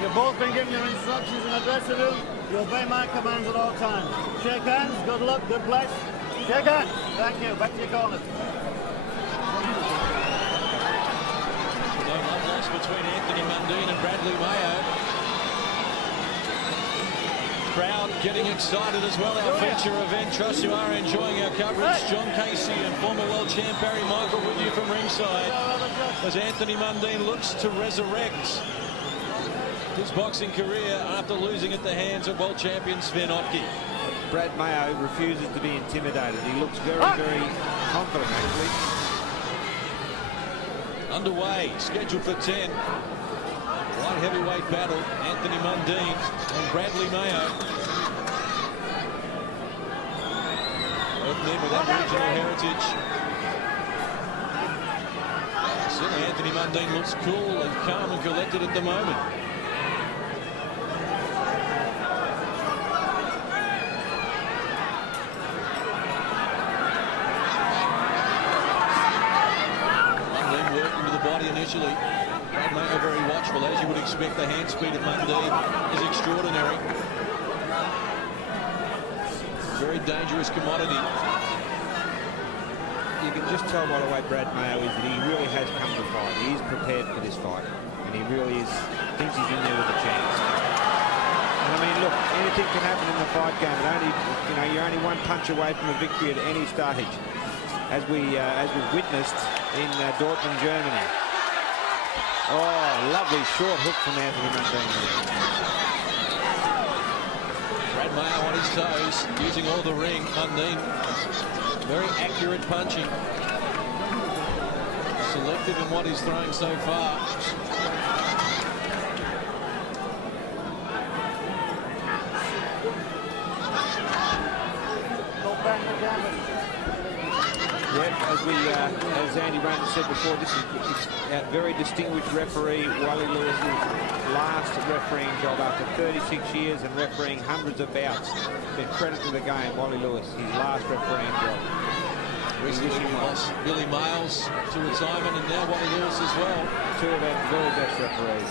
You've both been given your instructions in the dressing room. You obey my commands at all times. Shake hands, good luck, good place. Shake hands. Thank you. Back to your corners. No love lost between Anthony Mundine and Bradley Mayo. Crowd getting excited as well. Our feature event. Trust you are enjoying our coverage. John Casey and former world champ Barry Michael with you from ringside as Anthony Mundine looks to resurrect his boxing career after losing at the hands of world champion Sven Otke. Brad Mayo refuses to be intimidated. He looks very, very confident, actually. Underway, scheduled for 10. Light heavyweight battle, Anthony Mundine and Bradley Mayo. Both men with Aboriginal heritage. Certainly Anthony Mundine looks cool and calm and collected at the moment. Mundine working with the body initially. Brad Mayo very watchful, as you would expect. The hand speed of Mundine is extraordinary. Very dangerous commodity. You can just tell by the way Brad Mayo is that he really has come to fight. He is prepared for this fight, and he really is. Thinks he's in there with a chance. And I mean, look, anything can happen in the fight game. You're only one punch away from a victory at any stage, as we've witnessed in Dortmund, Germany. Oh, lovely short hook from Anthony Mundine. Brad Mayo on his toes, using all the ring. Mundine, very accurate punching. Selective in what he's throwing so far. As Andy Ronan said before, this is a very distinguished referee. Wally Lewis's last refereeing job after 36 years and refereeing hundreds of bouts. Been credit to the game, Wally Lewis, his last refereeing job. Recently we lost Billy Miles to retirement, and now Wally Lewis as well. Two of our very best referees.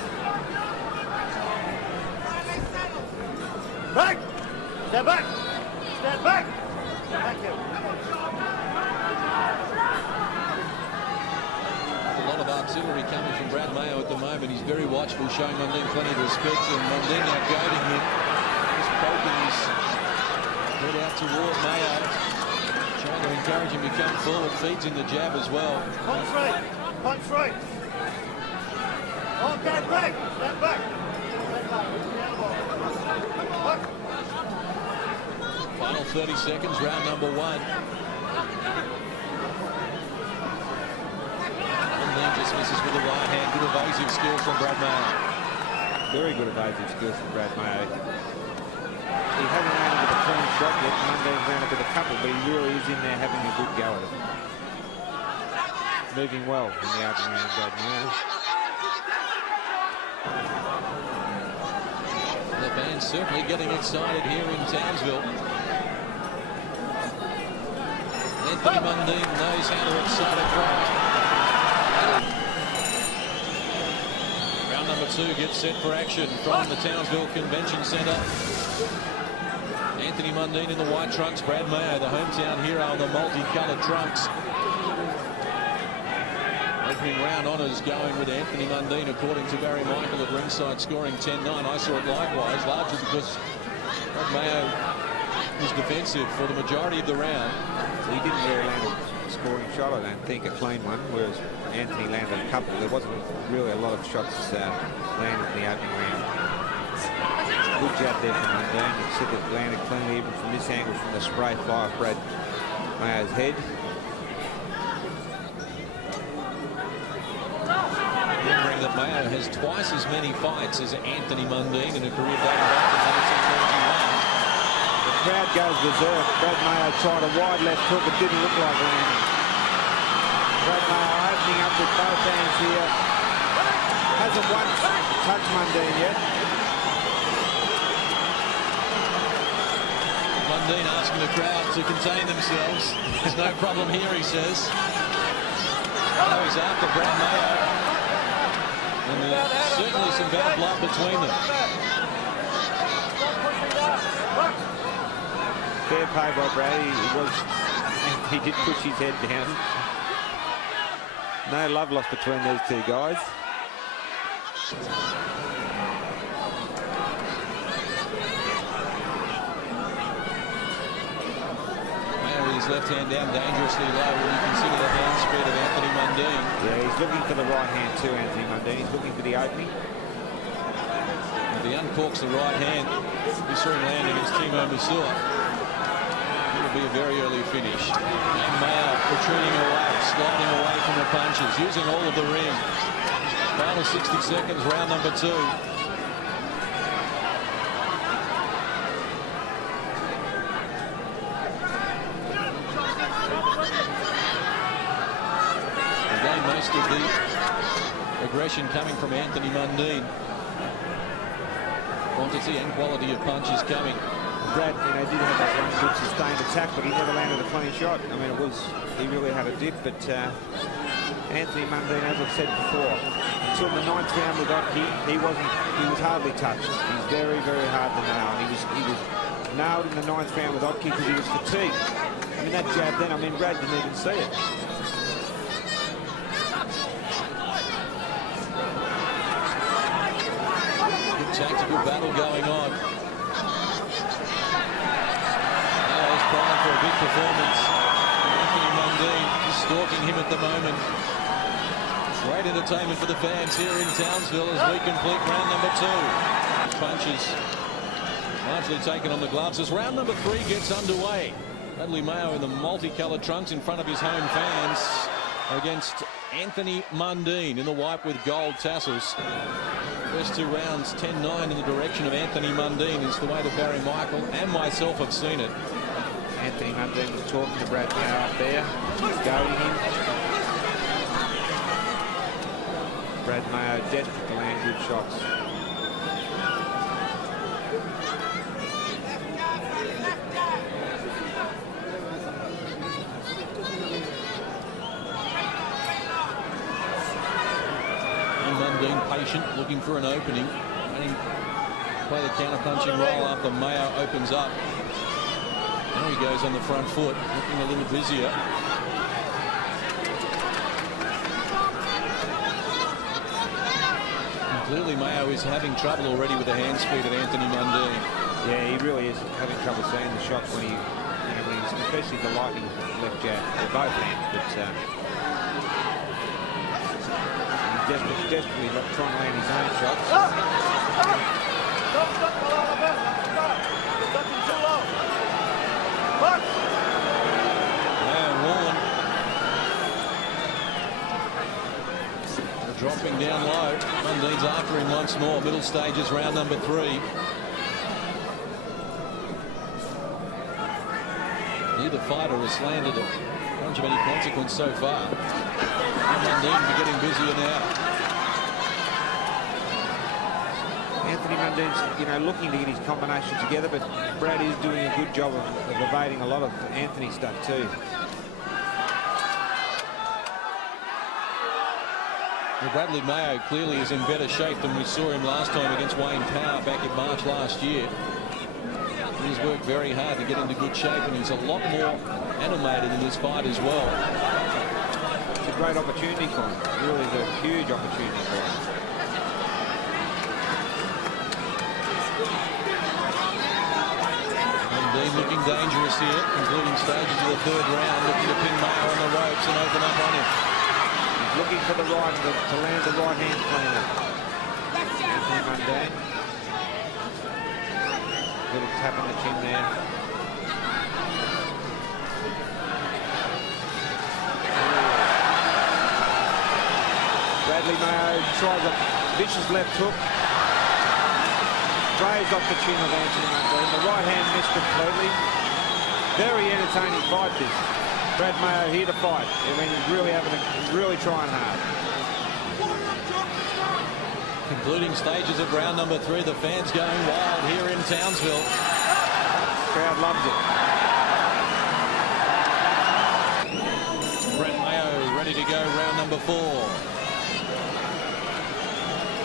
Back! Step back! Step back! Thank you. Artillery coming from Brad Mayo at the moment. He's very watchful, showing Mundine plenty of respect, and Mundine now guiding him. Just poking his head out toward Mayo, trying to encourage him to come forward. Feeds in the jab as well. Punch right, punch right. Okay, break, step back. Final 30 seconds, round number 1. Just misses with the right hand. Good evasive skills from Brad Mayo. Very good evasive skills from Brad Mayo. He hasn't landed with a clean shot yet. Mundine's landed with a couple, but he really is in there having a good go at it. Moving well in the opening round, Brad Mayo. The fans certainly getting excited here in Townsville. Anthony Mundine knows how to excite a crowd. Round number 2 gets set for action from the Townsville Convention Centre. Anthony Mundine in the white trunks, Brad Mayo, the hometown hero, in the multicoloured trunks. Opening round honours going with Anthony Mundine, according to Barry Michael at ringside, scoring 10-9. I saw it likewise, largely because Brad Mayo was defensive for the majority of the round. He didn't really land a scoring shot, I don't think, a clean one, whereas Anthony landed a couple. There wasn't really a lot of shots landed in the opening round. Good jab there from Mundine. He said it landed cleanly even from this angle, from the spray fly off Brad Mayo's head. Remembering that Mayo has twice as many fights as Anthony Mundine in a career dating back to 1991. The crowd goes berserk. Brad Mayo tried a wide left hook. It didn't look like landing. Brad Mayo opening up with both hands here. Hasn't once touched Mundine yet. Mundine asking the crowd to contain themselves. There's no problem here, he says. Oh, he's after Brad Mayo. And there's certainly some bad blood between them. Fair play by Brady. He did push his head down. No love lost between these two guys. Mayo with his left hand down dangerously low when you consider the hand speed of Anthony Mundine. Yeah, he's looking for the right hand too, Anthony Mundine. He's looking for the opening. If he uncorks the right hand, we saw him land against Timo Masua. It'll be a very early finish. And Mayo retreating away, sliding away from the punches, using all of the ring. Final 60 seconds, round number 2. Again, most of the aggression coming from Anthony Mundine. Quantity and quality of punches coming. Brad, did have that one good sustained attack, but he never landed a clean shot. I mean, he really had a dip, but Anthony Mundine, as I've said before, until the 9th round with Otke, he was hardly touched. He's very, very hard to nail. He was nailed in the 9th round with Otke because he was fatigued. I mean, that jab then, Brad didn't even see it. Good tactical battle going on. Trying for a big performance. Anthony Mundine is stalking him at the moment. Great entertainment for the fans here in Townsville as we complete round number 2. Punches largely taken on the gloves as round number 3 gets underway. Brad Mayo in the multicoloured trunks in front of his home fans against Anthony Mundine in the white with gold tassels. First 2 rounds 10-9 in the direction of Anthony Mundine is the way that Barry Michael and myself have seen it. Anthony Mundine was talking to Brad Mayo up there. He's goading him. Brad Mayo desperate to land good shots. And Mundine patient, looking for an opening. And he play the counter-punching roll after Mayo opens up. Now he goes on the front foot, looking a little busier. And clearly Mayo is having trouble already with the hand speed of Anthony Mundine. Yeah, he really is having trouble seeing the shots when he's especially the lightning left jab, or both hands. But he's desperately trying to land his own shots. Dropping down low. Mundine's after him once more. Middle stages, round number 3. Neither fighter has landed a punch of any consequence so far. And Mundine getting busier now. Anthony Mundine's, looking to get his combination together, but Brad is doing a good job of evading a lot of Anthony stuff too. Well, Bradley Mayo clearly is in better shape than we saw him last time against Wayne Power back in March last year. He's worked very hard to get into good shape, and he's a lot more animated in this fight as well. It's a great opportunity for him. It really is a huge opportunity for him. Mundine looking dangerous here, including stages of the 3rd round, looking to pin Mayo on the ropes and open up on him. Looking for the right to land the right hand cleaner. Anthony Mundine. Little tap on the chin there. Bradley Mayo tries a vicious left hook. Grazed off the chin of Anthony Mundine. The right hand missed completely. Very entertaining fight this. Brad Mayo here to fight. He's really trying hard. Concluding stages of round number 3. The fans going wild here in Townsville. Crowd loves it. Brad Mayo ready to go round number 4.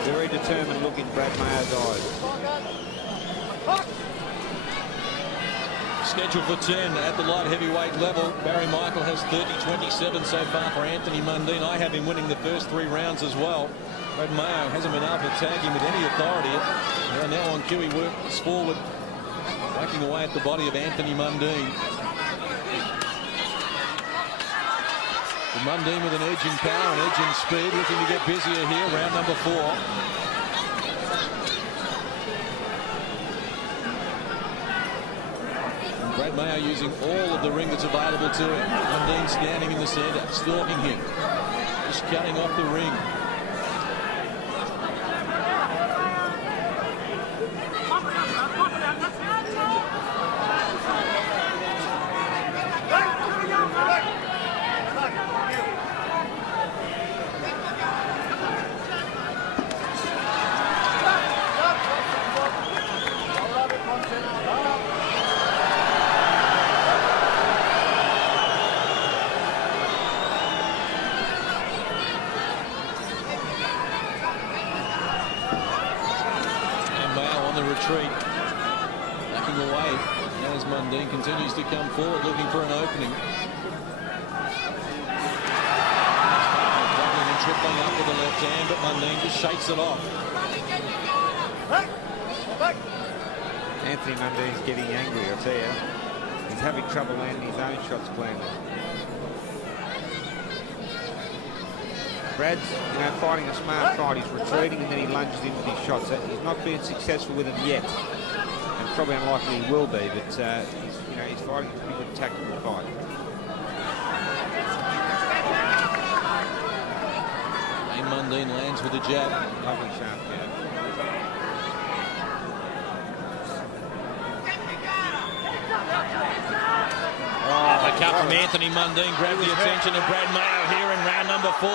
Very determined look in Brad Mayo's eyes. Scheduled for 10 at the light heavyweight level. Barry Michael has 30-27 so far for Anthony Mundine. I have him winning the first 3 rounds as well. Brad Mayo hasn't been able to tag him with any authority. Now on cue, he works forward, backing away at the body of Anthony Mundine. Mundine with an edge in power, an edge in speed, looking to get busier here, round number 4. And Brad Mayo using all of the ring that's available to him. Mundine standing in the centre, stalking him, just cutting off the ring. Retreat, backing away as Mundine continues to come forward, looking for an opening. Doubling and tripling up with the left hand, but Mundine just shakes it off. Anthony Mundine's getting angry, I'll tell you. He's having trouble landing his own shots cleanly. Brad's, fighting a smart fight. He's retreating and then he lunges in with his shots. He's not been successful with them yet, and probably unlikely he will be. But he's fighting a pretty good tactical fight. Mundine lands with a jab. Lovely sharp jab. Uppercut from Anthony Mundine grabbed the attention of Brad Mayo here in round number 4.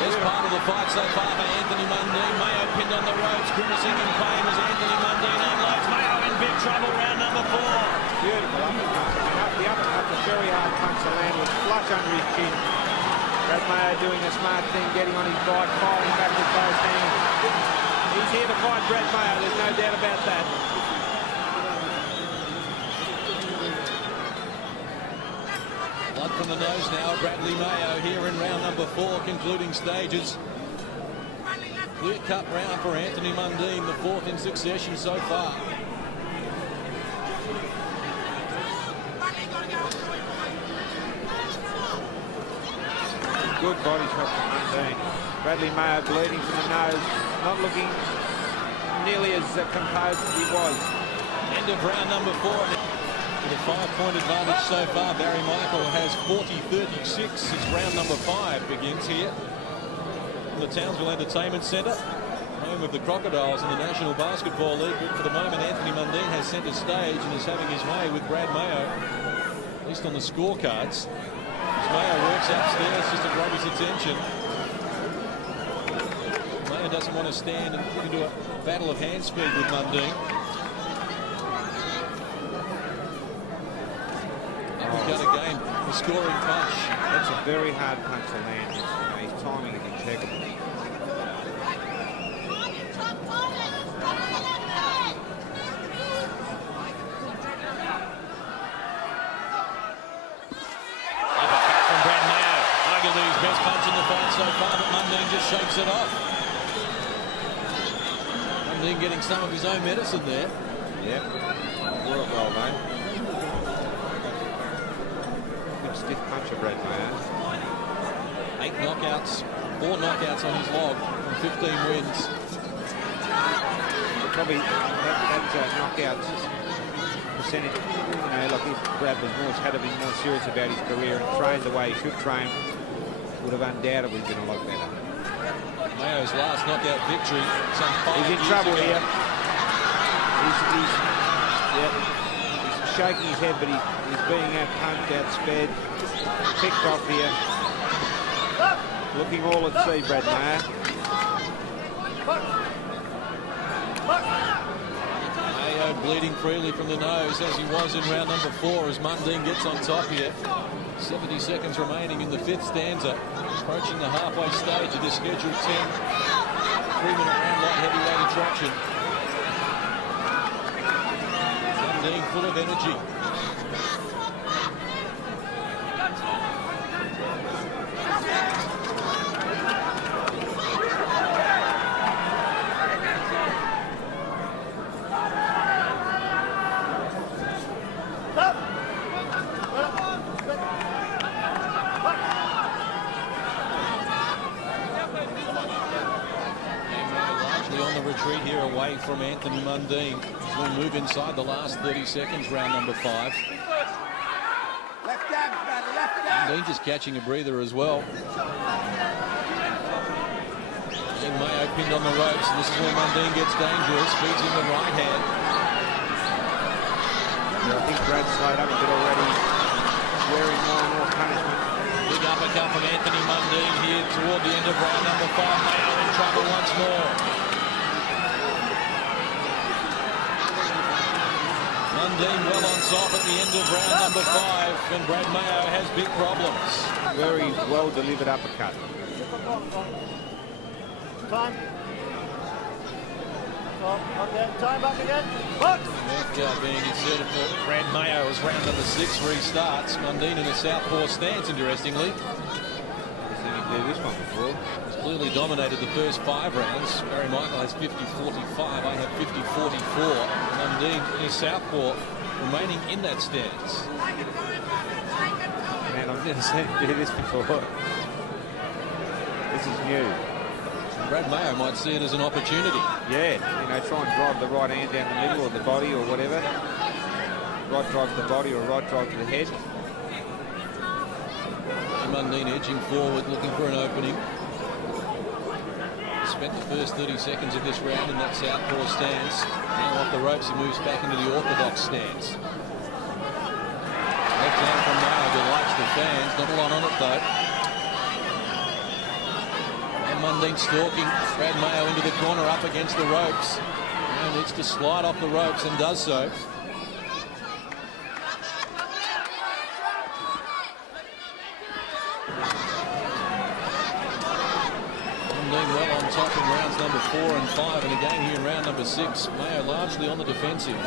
Best part of the fight so far for Anthony Mundine. Mayo pinned on the ropes, grimacing in pain as Anthony Mundine unloads. Mayo in big trouble, round number 4. Beautiful uppercut. The uppercut's a very hard punch to land with flush under his chin. Brad Mayo doing a smart thing, getting on his bike, firing back with both hands. He's here to fight Brad Mayo, there's no doubt about that. Blood from the nose now, Bradley Mayo here in round number 4, concluding stages. Clear-cut round for Anthony Mundine, the 4th in succession so far. Good body shot from Mundine. Bradley Mayo bleeding from the nose, not looking nearly as composed as he was. End of round number 4. With a 5-point advantage so far, Barry Michael has 40-36 as round number 5 begins here from the Townsville Entertainment Centre, home of the Crocodiles in the National Basketball League. But for the moment, Anthony Mundine has centre stage and is having his way with Brad Mayo, at least on the scorecards. As Mayo works upstairs just to grab his attention. Mayo doesn't want to stand and get into a battle of hand speed with Mundine. Uppercut again, the scoring punch. That's a very hard punch to land. His timing is impeccable. Uppercut from Brad Mayo. Arguably his best punch in the fight so far, but Mundine just shakes it off. Mundine getting some of his own medicine there. Yep. Worked well, mate. Stiff puncher, Brad Mayo. 8 knockouts, 4 knockouts on his log from 15 wins. Probably that knockout percentage, like if Brad was had to be more serious about his career and trained the way he should train, would have undoubtedly been a lot better. Mayo's last knockout victory some 5 He's in years trouble ago. here. He's shaking his head, but he's being out-punched, out-sped, picked off here. Looking all at sea, Brad Mayo. Mayo bleeding freely from the nose, as he was in round number 4, as Mundine gets on top here. 70 seconds remaining in the 5th stanza, approaching the halfway stage of this scheduled 10 3-minute round light heavyweight attraction. Mundine full of energy. Retreat here away from Anthony Mundine as we move inside the last 30 seconds, round number 5. Left jab, brother, left jab. Mundine just catching a breather as well. And Mayo pinned on the ropes, and this is where Mundine gets dangerous, feeds in the right hand. I think Brad's slowed up a bit already, wearing more and more punishment. Big uppercut from Anthony Mundine here toward the end of round number 5. Mayo in trouble once more. Mundine well on top at the end of round number 5, and Brad Mayo has big problems. Very well delivered uppercut. Time. Okay, time back again. Box! Knockout being inserted for Brad Mayo as round number 6 restarts. Mundine in a southpaw stance, interestingly. I've seen him do this one before. He's clearly dominated the first 5 rounds. Barry Michael has 50-45. I have 50-44. Mundine in a southpaw, remaining in that stance. Man, I've never seen him do this before. This is new. Brad Mayo might see it as an opportunity. Yeah, you know, try and drive the right hand down the middle or the body or whatever. Right drive to the body or right drive to the head. Mundine edging forward, looking for an opening. Spent the first 30 seconds of this round in that southpaw stance. Now off the ropes, he moves back into the orthodox stance. Left hand from Mayo delights the fans. Not a lot on it though. And Mundine stalking Brad Mayo into the corner up against the ropes. Mayo needs to slide off the ropes and does so. Well on top in rounds number 4 and 5, and again here in round number 6. Mayo largely on the defensive. And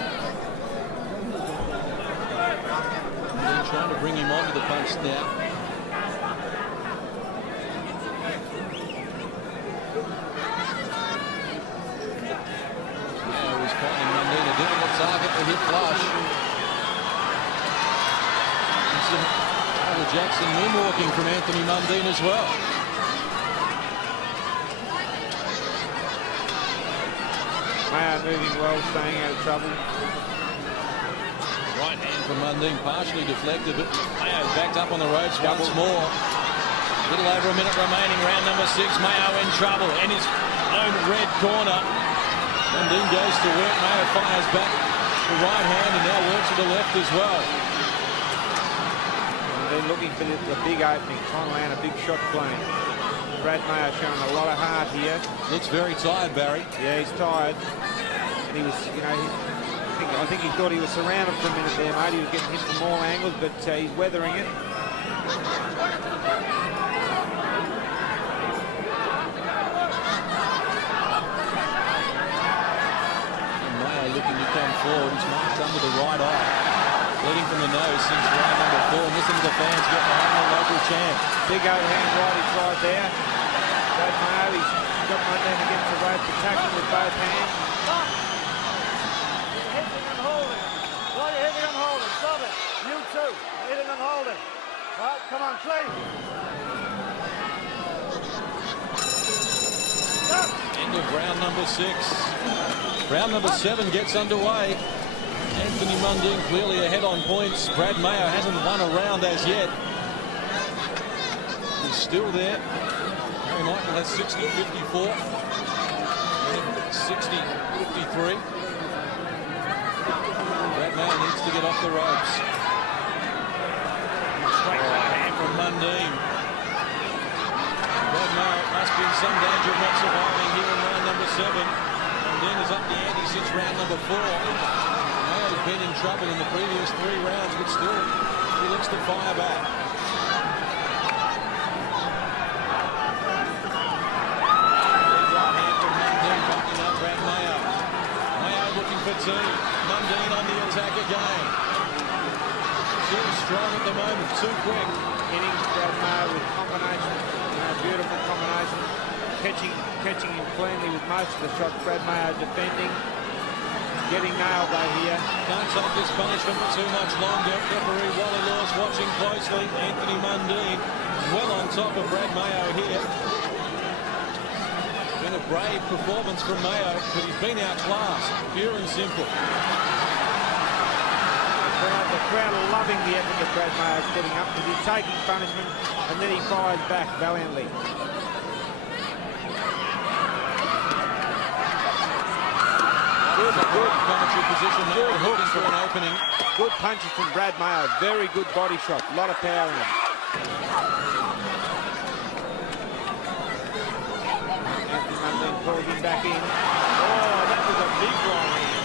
then trying to bring him onto the punch now. Mayo was finding Mundine a difficult target to hit flush. And some Michael Jackson moonwalking from Anthony Mundine as well. Mayo moving well, staying out of trouble. Right hand from Mundine, partially deflected, but Mayo backed up on the ropes once more. Little over a minute remaining, round number 6. Mayo in trouble in his own red corner. Mundine goes to work. Mayo fires back the right hand and now works with the left as well. And they're looking for the big opening, trying to land a big shot plane. Brad Mayo showing a lot of heart here. Looks very tired, Barry. Yeah, he's tired. And he was, you know, I think he thought he was surrounded for a minute there, mate. He was getting hit from all angles, but he's weathering it. And Mayo looking to come forward. He's marked under the right eye. Bleeding from the nose since round number 4. Listen to the fans get behind the local champ. Big overhand right, he's right there. Brad Mayo, he's got Mundine against the ropes, attacking with both hands. Hitting and holding. Why are you hitting and holding? Stop it. You too. Hitting and holding. Right, come on, please. Stop. End of round number 6. Round number 7 gets underway. Anthony Mundine clearly ahead on points. Brad Mayo hasn't won a round as yet. He's still there. Barry Michael has 60-54. 60-53. Brad Mayo needs to get off the ropes. Straight right hand from Mundine. Brad Mayo must be in some danger of not surviving here in round number 7. Mundine is up the ante since round number 4. Mayo's been in trouble in the previous 3 rounds, but still he looks to fire back. Right hand from Mundine, backing up Brad Mayo. Mayo looking for 2. Mundine on the attack again. Still strong at the moment, too quick. Hitting Brad Mayo with combination, beautiful combination. Catching him cleanly with most of the shots. Brad Mayo defending. Getting nailed though here. Can't take this punishment for too much longer. Referee Wally Lewis watching closely. Anthony Mundine well on top of Brad Mayo here. Been a brave performance from Mayo, but he's been outclassed, pure and simple. The crowd are loving the effort that Brad Mayo's putting up because he's taking punishment and then he fires back valiantly. Good commentary position now, looking for an opening. Good punches from Brad Mayo. Very good body shot. A lot of power in him. Anthony Mundine pulls him back in. Oh, that was a big right hand.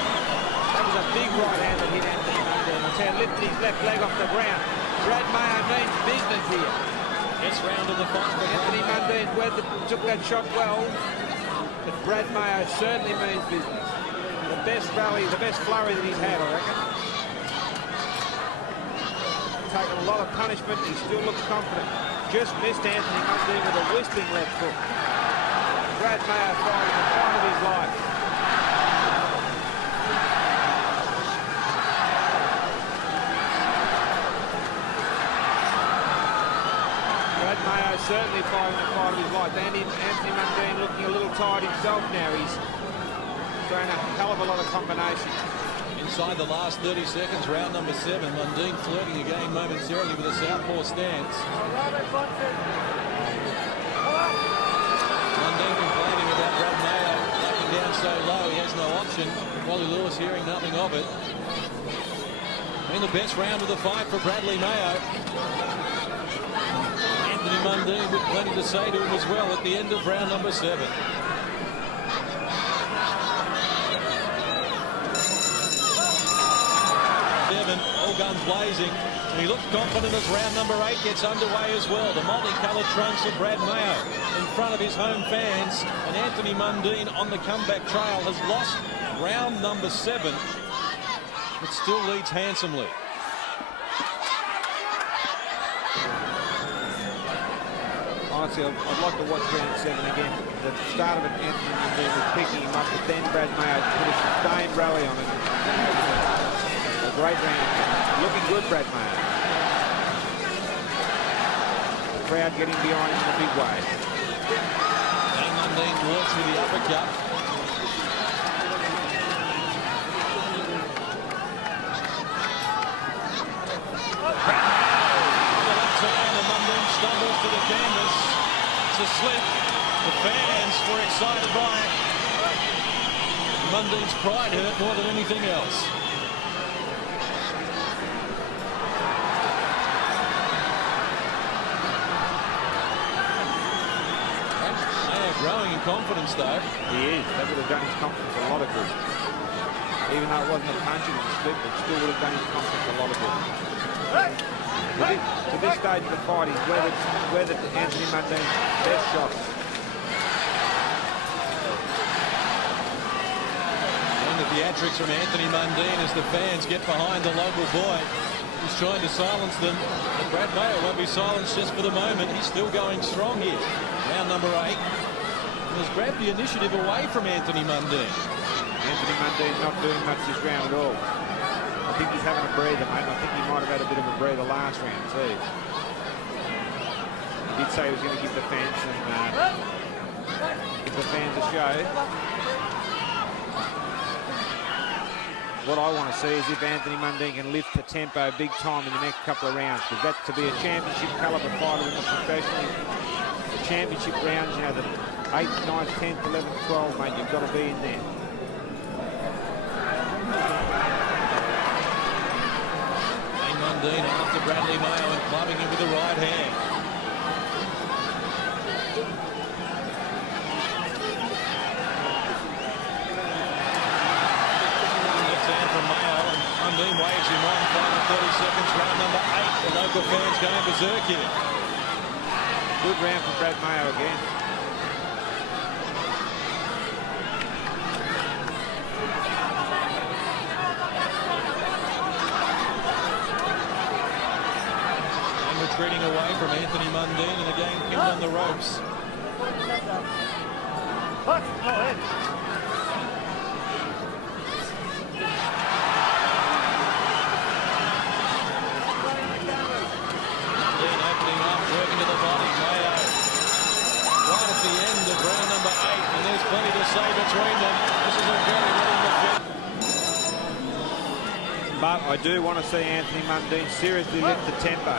That was a big right hand that hit Anthony Mundine. I tell you, lifted his left leg off the ground. Brad Mayo means business here. This round of the fight for Anthony Mundine took that shot well, but Brad Mayo certainly means business. The best rally, the best flurry that he's had, I reckon. Taken a lot of punishment, he still looks confident. Just missed Anthony Mundine with a whistling left foot. Brad Mayo firing the fight of his life. Brad Mayo certainly firing the fight of his life. Anthony Mundine looking a little tired himself now. He's throwing a hell of a lot of combination. inside the last 30 seconds, round number 7. Mundine flirting again momentarily with a southpaw stance. Mundine complaining about Brad Mayo backing down so low, he has no option. Wally Lewis hearing nothing of it. In the best round of the fight for Bradley Mayo. Anthony Mundine with plenty to say to him as well at the end of round number 7. All guns blazing, and he looks confident as round number 8 gets underway as well. The multicoloured trunks of Brad Mayo in front of his home fans, and Anthony Mundine on the comeback trail has lost round number 7, but still leads handsomely. Honestly, I'd like to watch round 7 again. The start of it, Anthony Mundine was picking him up, but then Brad Mayo put a sustained rally on it. A great round. Looking good, Brad Mayo. The crowd getting behind him in a big way. And Mundine works with the uppercut. Brad Mayo with the left hand, and Mundine stumbles to the canvas. It's a slip. The fans were excited by it. Mundine's pride hurt more than anything else. Growing in confidence, though. He is. That would have done his confidence a lot of good. Even though it wasn't a punch, it was a slip, it still would have done his confidence a lot of good. To this stage of the fight, he's weathered Anthony Mundine's best shots. And the theatrics from Anthony Mundine as the fans get behind the local boy. He's trying to silence them. But Brad Mayo won't be silenced just for the moment. He's still going strong here. Round number 8. Has grabbed the initiative away from Anthony Mundine. Anthony Mundine's not doing much this round at all. I think he's having a breather, mate. I think he might have had a bit of a breather last round too. He did say he was going to give the fans a show. What I want to see is if Anthony Mundine can lift the tempo big time in the next couple of rounds, because that to be a championship caliber fighter in the professional championship rounds, you know, the 8th, 9th, 10th, 11th, 12th, mate, you've got to be in there. And Mundine after Bradley Mayo and clubbing him with the right hand. 30 seconds, round number 8. The local fans going berserk here. Good round for Brad Mayo again. And retreating away from Anthony Mundine, and again pinned on the ropes. Go ahead. Opening up, working to the body. Mayo right at the end of round number 8, and there's plenty to say between them. This is a very willing defense. But I do want to see Anthony Mundine seriously lift the tempo.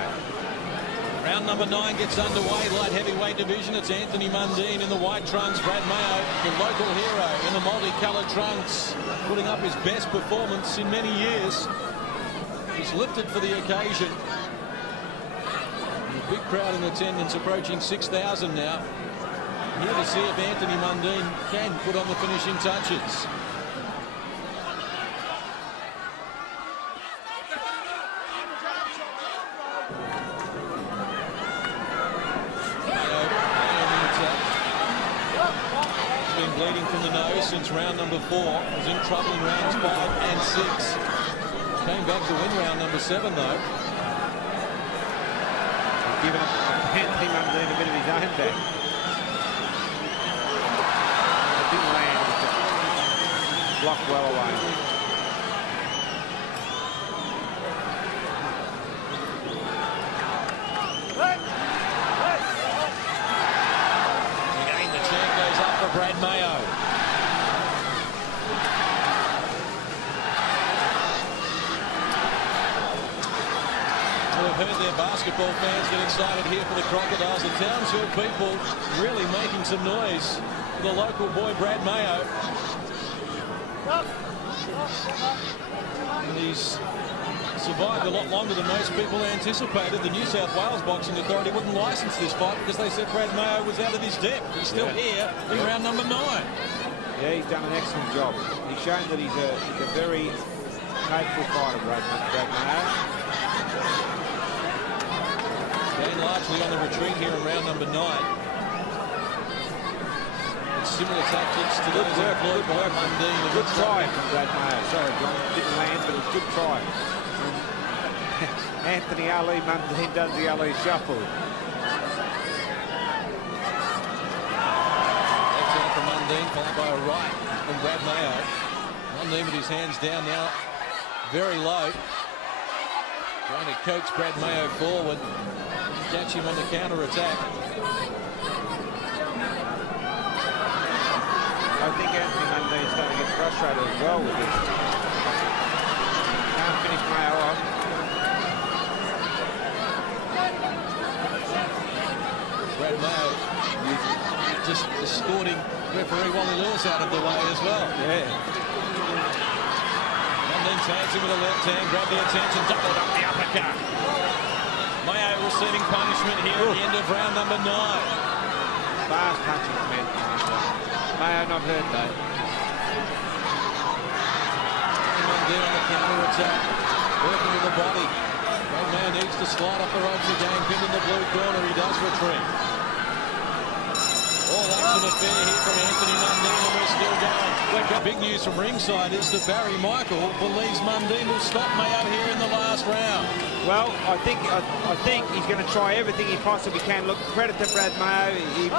Round number 9 gets underway, light heavyweight division. It's Anthony Mundine in the white trunks, Brad Mayo, the local hero, in the multicoloured trunks, putting up his best performance in many years. He's lifted for the occasion. A big crowd in attendance, approaching 6,000 now. Here to see if Anthony Mundine can put on the finishing touches. Bleeding from the nose since round number 4. Was in trouble in rounds 5 and 6. Came back to win round number 7 though. He's given Anthony Mundine a bit of his own back. It didn't land. It just blocked well away. Brad Mayo. We've heard their basketball fans get excited here for the Crocodiles. The Townsville people really making some noise for the local boy Brad Mayo. And he's survived a lot longer than most people anticipated. The New South Wales Boxing Authority wouldn't license this fight because they said Brad Mayo was out of his depth. He's still here in round number 9. Yeah, he's done an excellent job. He's shown that he's a very capable fighter, Brad Mayo. Again, largely on the retreat here in round number 9. It's similar tactics to those employed by Mundine. Good try from Brad Mayo. Sorry, John, didn't land, but it was a good try. Anthony Ali Mundine does the Ali shuffle. That's out from Mundine, followed by a right from Brad Mayo. Mundine with his hands down now, very low. Trying to coax Brad Mayo forward, catch him on the counter-attack. I think Anthony Mundine's starting to get frustrated as well with this. Can't finish Mayo off. Brad Mayo just escorting referee Wally Lewis out of the way as well. Yeah. Mundine tags him with a left hand, grabbed the attention, doubled up the uppercut. Mayo receiving punishment here at the end of round number 9. Fast punching from Anthony. Mayo not hurt though. Mundine on the counter-attack, working with the body. Brad Mayo needs to slide off the ropes again, pinned in the blue corner. He does retreat. All action affair here from Anthony Mundine, and we're still going. Big news from ringside is that Barry Michael believes Mundine will stop Mayo here in the last round. Well, I think he's going to try everything he possibly can. Look, credit to Brad Mayo. He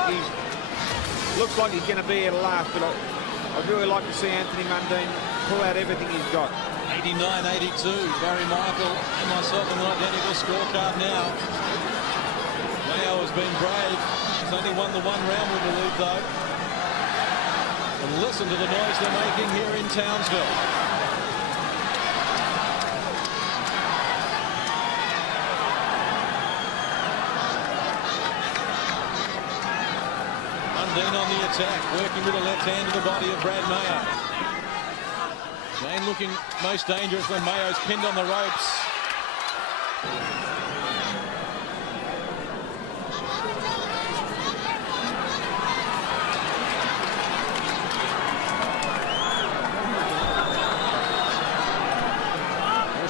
looks like he's going to be at a last, but I'd really like to see Anthony Mundine pull out everything he's got. 89-82, Barry Michael and myself an identical scorecard now. Mayo has been brave. He's only won the 1 round, we believe, though. And listen to the noise they're making here in Townsville. Mundine on the attack, working with the left hand to the body of Brad Mayo. Jane looking most dangerous when Mayo's pinned on the ropes.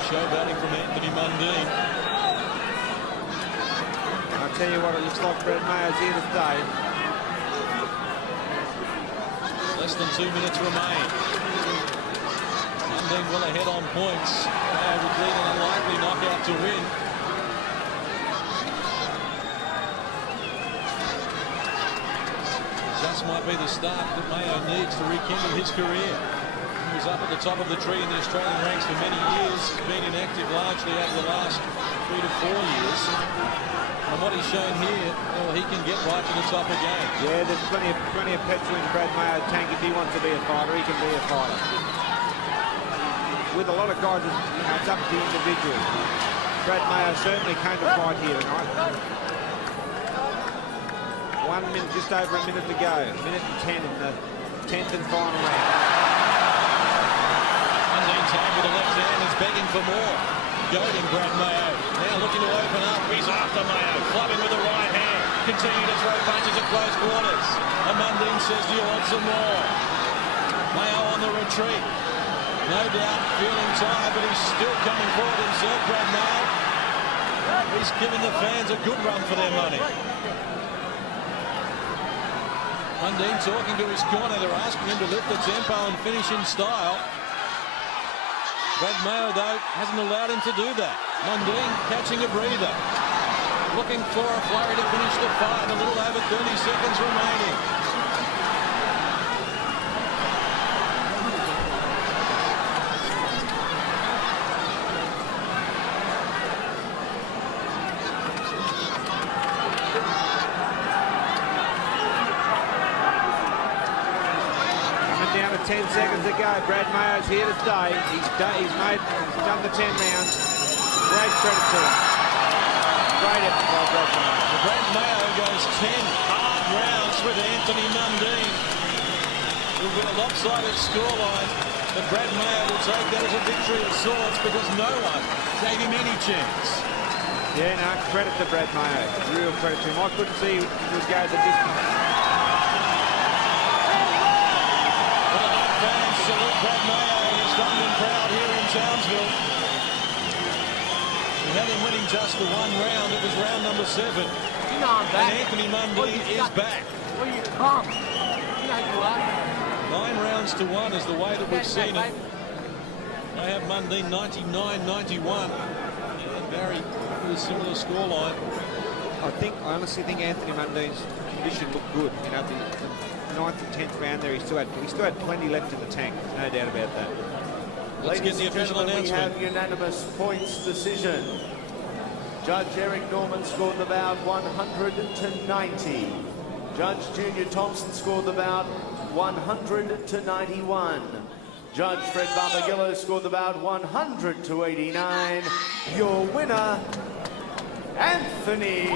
showboating from Anthony Mundine. I'll tell you what, it looks like Brad Mayo's here to stay. Less than 2 minutes remain. Mundine well ahead on points. Mayo would lead an unlikely knockout to win. Just might be the start that Mayo needs to rekindle his career. He was up at the top of the tree in the Australian ranks for many years. He's been inactive largely over the last 3 to 4 years. And what he's shown here, well, he can get right to the top again. Yeah, there's plenty of petrol in Brad Mayo's tank. If he wants to be a fighter, he can be a fighter. With a lot of guys, it's up to the individual. Brad Mayo certainly came to fight here tonight. 1 minute, just over a minute to go. Minute and 10 in the 10th and final round. Mundine's hand with the left hand is begging for more. Goading Brad Mayo. Now looking to open up. He's after Mayo. Clubbing with the right hand. Continue to throw punches at close quarters. And Mundine says, do you want some more? Mayo on the retreat. No doubt feeling tired, but he's still coming forward himself, Brad Mayo. He's giving the fans a good run for their money. Mundine talking to his corner. They're asking him to lift the tempo and finish in style. Brad Mayo, though, hasn't allowed him to do that. Mundine catching a breather. Looking for a flurry to finish the fight. A little over 30 seconds remaining. Down to 10 seconds to go. Brad Mayo's here to stay. He's done the 10 rounds. Great credit to him. Great effort by Brad Mayo. Brad Mayo goes 10 hard rounds with Anthony Mundine. It will be a lopsided scoreline, but Brad Mayo will take that as a victory of sorts because no one gave him any chance. Yeah, no, credit to Brad Mayo. Real credit to him. I couldn't see he would go the distance. Fans salute Brad Mayo. He's done them proud here in Townsville. We had him winning just the 1 round. It was round number 7. You know I'm back. And Anthony Mundine is back. Well, you come. You know you are. 9 rounds to 1 is the way that we've seen it. They have Mundine 99-91. And Barry with a similar scoreline. I honestly think Anthony Mundine's condition looked good. You know, the 9th and 10th round there, he still had 20 left in the tank. No doubt about that. Let's get the official announcement. We have unanimous points decision. Judge Eric Norman scored the bout 100 to 90. Judge Junior Thompson scored the bout 100 to 91. Judge Fred Barbagillo scored the bout 100 to 89. Your winner, Anthony